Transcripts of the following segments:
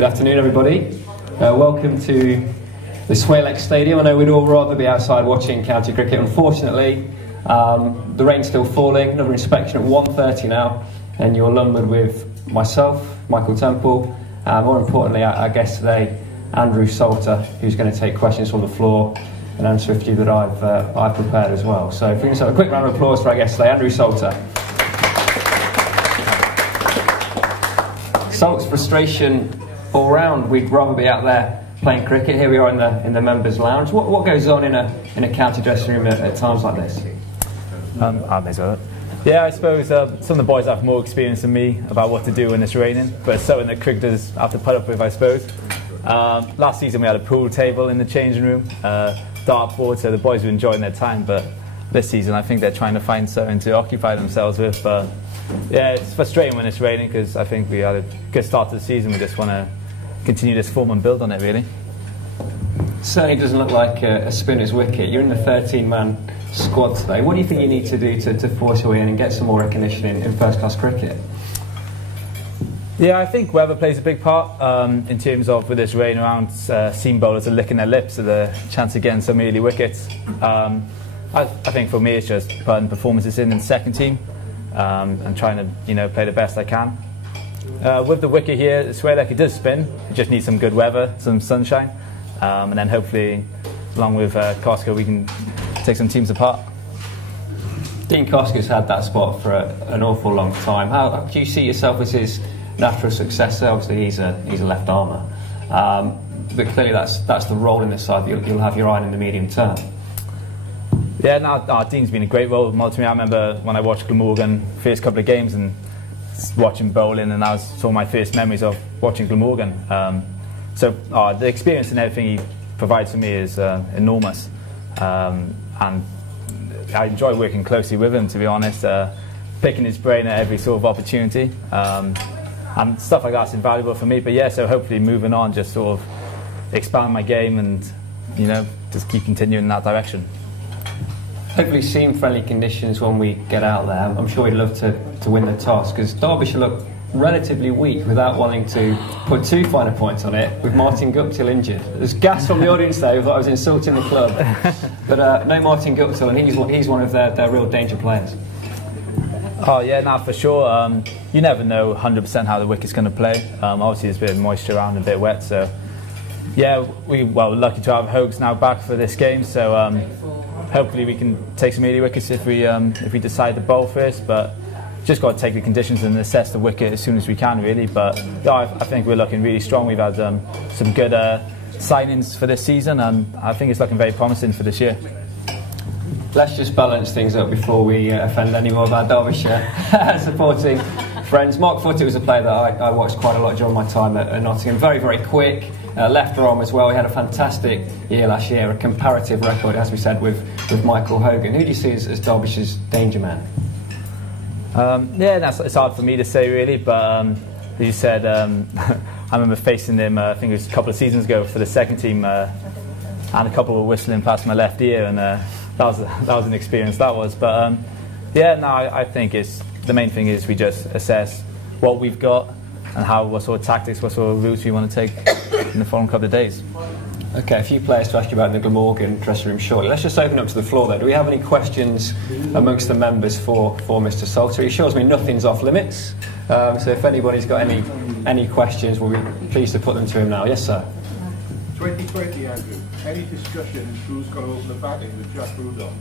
Good afternoon, everybody. Welcome to the Swalex Stadium. I know we'd all rather be outside watching county cricket. Unfortunately, the rain's still falling. Another inspection at 1:30 now, and you're lumbered with myself, Michael Temple, more importantly, our guest today, Andrew Salter, who's going to take questions from the floor and answer a few that I've prepared as well. So if we can just have a quick round of applause for our guest today, Andrew Salter. Salt's frustration all round. We'd rather be out there playing cricket. Here we are in the members' lounge. What goes on in a county dressing room at times like this? Yeah, I suppose some of the boys have more experience than me about what to do when it's raining, but it's something that cricketers have to put up with, I suppose. Last season we had a pool table in the changing room, dartboard, so the boys were enjoying their time, but this season I think they're trying to find something to occupy themselves with. But yeah, it's frustrating when it's raining because I think we had a good start to the season. We just want to continue this form and build on it, really. Certainly doesn't look like a spinner's wicket. You're in the 13-man squad today. What do you think you need to do to force your way in and get some more recognition in first-class cricket? Yeah, I think weather plays a big part in terms of, with this rain around, seam bowlers are licking their lips at the chance of getting some early wickets. I think for me it's just putting performances in the second team and trying to play the best I can. With the wicket here, it's where like it does spin. It just needs some good weather, some sunshine, and then hopefully, along with Costco, we can take some teams apart. Dean Costco's had that spot for an awful long time. How do you see yourself as his natural successor? Obviously, he's a left armer, but clearly that's the role in this side that you'll have your eye on in the medium term. Yeah, no, Dean's been a great role model to me. I remember when I watched Glamorgan first couple of games and watching bowling, and that was sort of my first memories of watching Glamorgan. So the experience and everything he provides for me is enormous, and I enjoy working closely with him, to be honest, picking his brain at every sort of opportunity, and stuff like that's invaluable for me. But yeah, so hopefully moving on, just sort of expand my game and just keep continuing in that direction. Hopefully seam-friendly conditions when we get out there. I'm sure we'd love to win the toss, because Derbyshire look relatively weak without wanting to put too fine a point on it, with Martin Guptill injured. There's gas from the audience there who thought I was insulting the club. But no Martin Guptill, and he's one of their real danger players. Oh yeah, no, for sure. You never know 100% how the wicket's going to play. Obviously there's a bit of moisture around and a bit wet, so yeah, we're lucky to have Hogues now back for this game, so hopefully we can take some early wickets if we decide to bowl first, but just got to take the conditions and assess the wicket as soon as we can, really. But yeah, I think we're looking really strong. We've had some good signings for this season, and I think it's looking very promising for this year. Let's just balance things up before we offend any more of our Derbyshire supporting friends. Mark Footett was a player that I watched quite a lot during my time at Nottingham. Very, very quick, left arm as well. He had a fantastic year last year, a comparative record, as we said, with Michael Hogan. Who do you see as Derbyshire's danger man? Yeah, it's hard for me to say, really, but as you said, I remember facing him, I think it was a couple of seasons ago for the second team, and a couple were whistling past my left ear, and that was an experience, that was. But yeah, no, I think the main thing is we just assess what we've got and what sort of tactics, what sort of routes we want to take in the following couple of days. Okay, a few players to ask you about in the Glamorgan dressing room shortly. Let's just open up to the floor there. Do we have any questions amongst the members for Mr. Salter? He assures me nothing's off limits, so if anybody's got any questions, we'll be pleased to put them to him now. Yes, sir. 2020, Andrew. Any discussion who's going to open the batting with Jack Rudolph?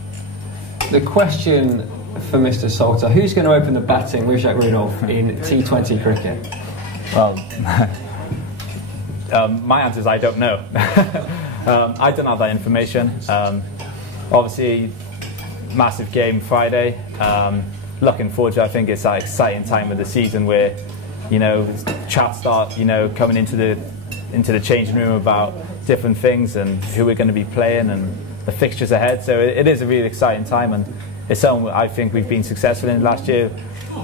The question for Mr. Salter: who's going to open the batting with Jack Rudolph in T20 cricket? Well, my answer is I don't know. I don't have that information. Obviously, massive game Friday. Looking forward to it. I think it's that exciting time of the season where chats start coming into the changing room about different things and who we're going to be playing and the fixtures ahead. So it is a really exciting time, and it's something I think we've been successful in last year.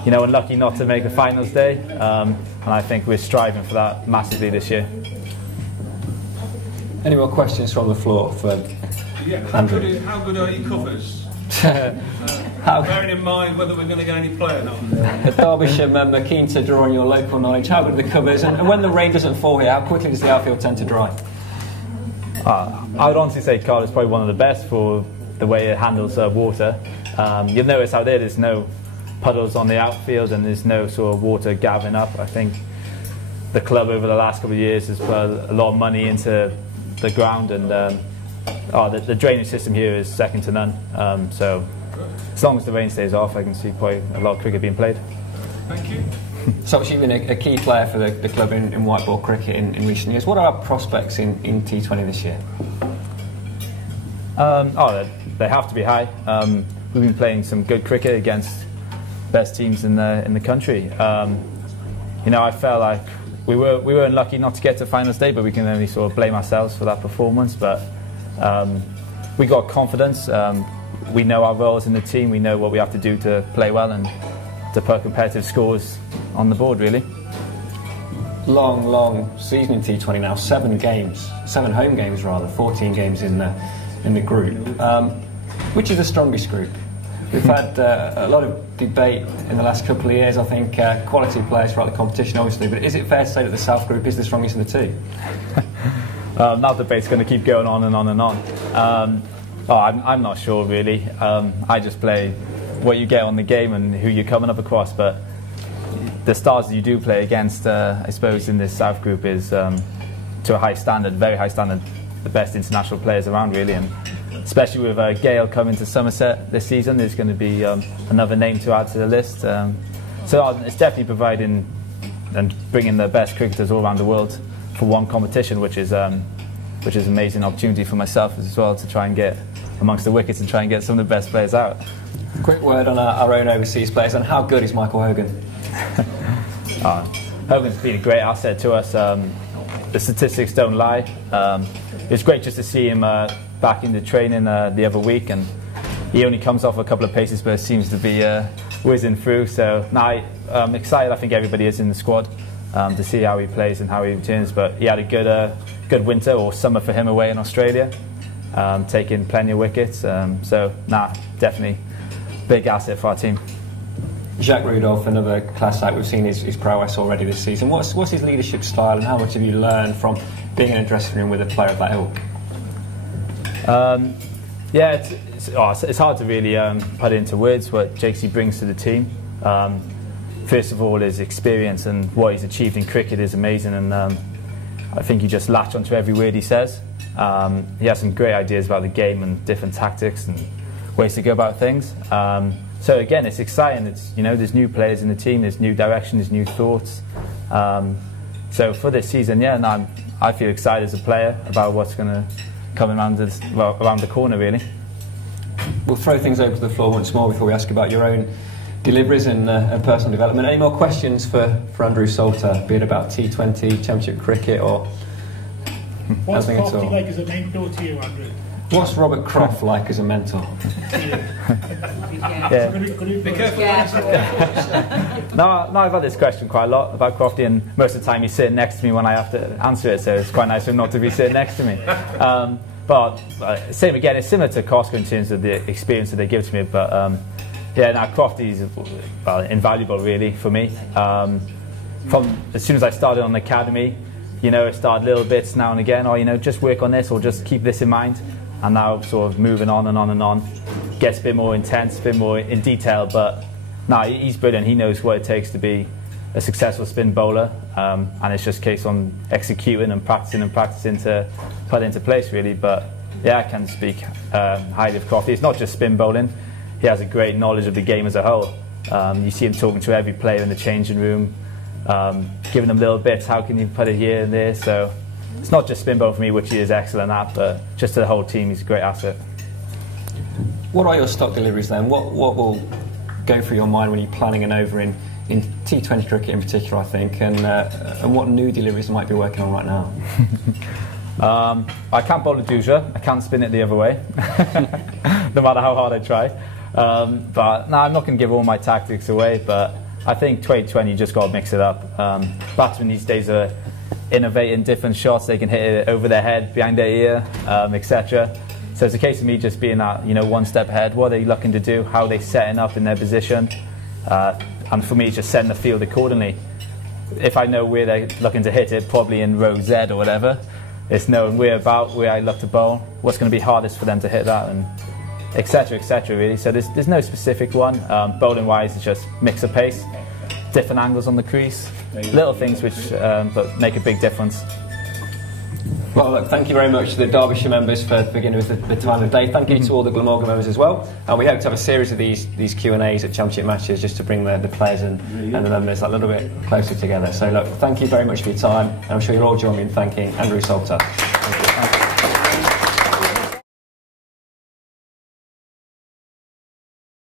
Unlucky not to make the finals day, and I think we're striving for that massively this year. Any more questions from the floor for Andrew? How good are your covers Bearing in mind whether we're going to get any play or not. A Derbyshire member keen to draw on your local knowledge. How good are the covers? And when the rain doesn't fall here, how quickly does the outfield tend to dry? I would honestly say Carl is probably one of the best for the way it handles water. You'll notice out there's no puddles on the outfield and there's no sort of water gathering up. I think the club over the last couple of years has put a lot of money into the ground, and the drainage system here is second to none. So as long as the rain stays off, I can see quite a lot of cricket being played. Thank you. So obviously you've been a key player for the club in white ball cricket in recent years. What are our prospects in T20 this year? They have to be high. We've been playing some good cricket against best teams in the country. I felt like we were unlucky not to get to final stage, but we can only sort of blame ourselves for that performance. But we got confidence. We know our roles in the team. We know what we have to do to play well and to put competitive scores on the board, really. Long season in T20 now. 7 home games rather. 14 games in the group. Which is the strongest group? We've had a lot of debate in the last couple of years. I think quality players throughout the competition, obviously. But is it fair to say that the South Group is the strongest of the two? That debate's going to keep going on and on and on. I'm not sure, really. I just play what you get on the game and who you're coming up across. But the stars that you do play against, I suppose, in this South Group is to a high standard, very high standard, the best international players around, really. And especially with Gale coming to Somerset this season, there's going to be another name to add to the list. So it's definitely providing and bringing the best cricketers all around the world for one competition, which is an amazing opportunity for myself as well to try and get amongst the wickets and try and get some of the best players out. Quick word on our own overseas players, and how good is Michael Hogan? Hogan's been a great asset to us. The statistics don't lie. It's great just to see him back in the training the other week, and he only comes off a couple of paces but seems to be whizzing through. So now I'm excited. I think everybody is in the squad to see how he plays and how he returns. But he had a good winter or summer for him away in Australia, taking plenty of wickets. Definitely big asset for our team. Jacques Rudolph, another class act. We've seen his prowess already this season. What's his leadership style, and how much have you learned from being in a dressing room with a player of that ilk? It's hard to really put into words what Jakesy brings to the team. First of all, his experience and what he's achieved in cricket is amazing, and I think you just latch onto every word he says. He has some great ideas about the game and different tactics and ways to go about things. So again, it's exciting. There's new players in the team, there's new direction, there's new thoughts. So for this season, I feel excited as a player about what's going to come around the corner, really. We'll throw things over to the floor once more before we ask about your own deliveries and personal development. Any more questions for Andrew Salter, be it about T20, Championship cricket, or what's nothing at all? What's like as a mentor to you, Andrew? What's Robert Croft like as a mentor? I've had this question quite a lot about Crofty, and most of the time he's sitting next to me when I have to answer it, so it's quite nice for him not to be sitting next to me. But same again, it's similar to Costco in terms of the experience that they give to me, but Crofty's invaluable really for me. From as soon as I started on the academy, it started little bits now and again, or just work on this or just keep this in mind. And now sort of moving on and on and on, gets a bit more intense, a bit more in detail, but he's brilliant. He knows what it takes to be a successful spin bowler, and it's just a case on executing and practicing to put it into place, really. But I can speak highly of Crofty. It's not just spin bowling. He has a great knowledge of the game as a whole. You see him talking to every player in the changing room, giving them little bits, how can you put it here and there. So it's not just spin bowl for me, which he is excellent at, but just to the whole team, he's a great asset. What are your stock deliveries then? What will go through your mind when you're planning an over in T20 cricket in particular, I think, and what new deliveries you might be working on right now? I can't bowl a doosra. I can't spin it the other way, no matter how hard I try. I'm not going to give all my tactics away, but I think 2020 you just got to mix it up. Batsmen these days are innovating different shots. They can hit it over their head, behind their ear, etc. So it's a case of me just being that, one step ahead. What are they looking to do? How are they setting up in their position? And for me, it's just setting the field accordingly. If I know where they're looking to hit it, probably in row Z or whatever, it's knowing where I look to bowl, what's going to be hardest for them to hit that, and etc. really. So there's no specific one. Bowling wise, it's just mix of pace, different angles on the crease, little things which but make a big difference. Well, look, thank you very much to the Derbyshire members for beginning with the time of day. Thank you to all the Glamorgan members as well. And we hope to have a series of these Q&As at Championship matches just to bring the players and the members a little bit closer together. So look, thank you very much for your time. And I'm sure you'll all join me in thanking Andrew Salter.